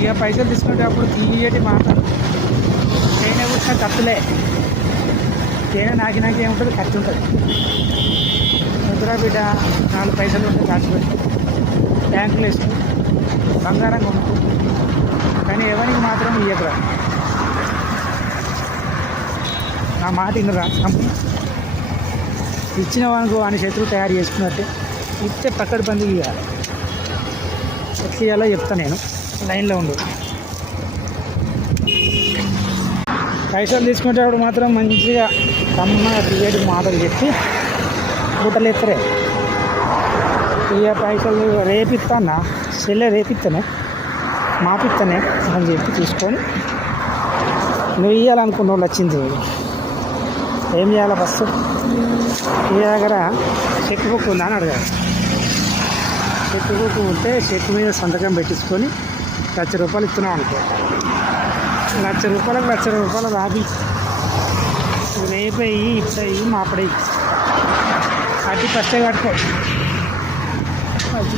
ఇక పైసలు తీసుకునేటప్పుడు తీయటి మాటలు తేనె కూర్చున్న ఖర్చులే. తేనె నాకి ఏముంటుంది, ఖర్చు ఉంటుంది. ముద్రా బిడ్డ 4 పైసలు ఉంటే దాచిపెట్టి బ్యాంకులు వేసుకుని బంగారం కొనుక్కు, కానీ ఎవరికి మాత్రం ఇయ్యకురా. నా మాట ఇన్నరా ఇచ్చిన వానికి అని శత్రువు తయారు చేసుకున్నట్టే ఇస్తే పక్కడి పంది ఇవ్వాలి. ఎట్లా ఇవ్వాలో చెప్తా, నేను లైన్లో ఉండు. పైసలు తీసుకునేటప్పుడు మాత్రం మంచిగా కమ్మగా క్రియేట్ మాటలు చెప్పి బుట్టలు ఎత్తరే. ఇక పైసలు రేపిస్తానా సెల్లే రేపిస్తానే మాపిస్తానే అని చెప్పి తీసుకొని నువ్వు ఇవ్వాలనుకున్న వాళ్ళు వచ్చింది ఏం చేయాలి? ఫస్ట్ ఈ దగ్గర చెక్ బుక్ ఉందా అని అడగాలి. చెక్ బుక్ ఉంటే చెక్ మీద సంతకం పెట్టించుకొని ₹1,00,000 ఇస్తున్నావు అనుకో, ₹1,00,000 ₹1,00,000 రాబి రేపు అయ్యి ఇప్పుడు అయ్యి మాపడే అట్టి ఫస్టే కట్టుకో.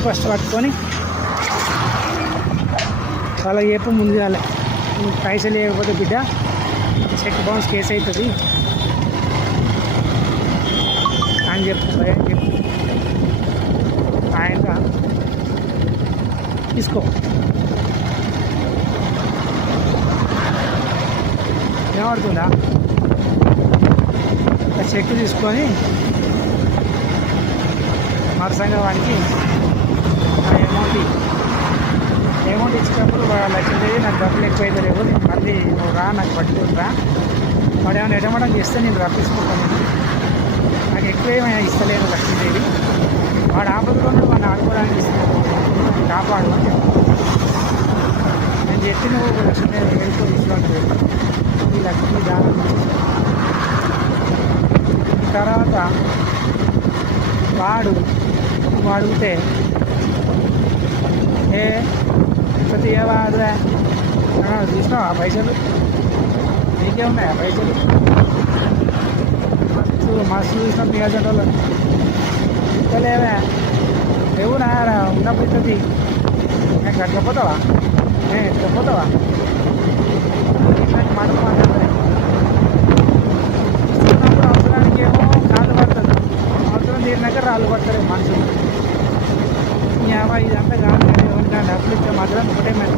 ఫస్ట్ కట్టుకొని వాళ్ళకి చెప్పు ముందు కాలే, నువ్వు పైసలు లేకపోతే బిడ్డ చెక్ బౌన్స్ కేసు అవుతుంది అని చెప్పు. ఆయన తీసుకో. ఏమడుతుందా? చెక్ తీసుకొని మరసంగా వానికి అమౌంట్ ఇచ్చినప్పుడు లక్ష్మీదేవి నాకు డబ్బులు ఎక్కువ అయితే లేవు, నేను మళ్ళీ నువ్వు రా, నాకు పట్టుకుంటా, వాడు ఏమైనా ఎడమడం చేస్తే నేను రప్పించుకుంటాను, నాకు ఎక్కువ ఏమైనా ఇస్తలేదు లక్ష్మీదేవి, వాడు ఆపదలో ఉన్నాడు, వాడిని ఆడుకోవడానికి ఇస్తున్నాడు, కాపాడు అని నేను చెప్పి నువ్వు లక్ష్మీదేవి వెళ్ళిపో తీసుకుంటే ఈ లక్ష్మీ దానం తర్వాత వాడు అడిగితే తీయవాదురా చూసినావా పైసలు, నీకే ఉన్నాయా పైసలు? మస్తు చూసినాం మీ అజెంట్ వాళ్ళు ఇంతలేవా లేవు నారా ఉన్నప్పుడు ఇస్తుంది. నేను కట్టకపోతావా, నేను ఎక్కకపోతావా మాట మాట్లాడతాను. ఇస్తున్నప్పుడు అవసరానికి ఏమో కాళ్ళు పడుతుంది, అవసరం తీరినాక రాళ్ళు పడతారు మనుషులు. ఇదంతా కాదు, డబ్బులు ఇస్తే మాత్రం ఒకటే మంచి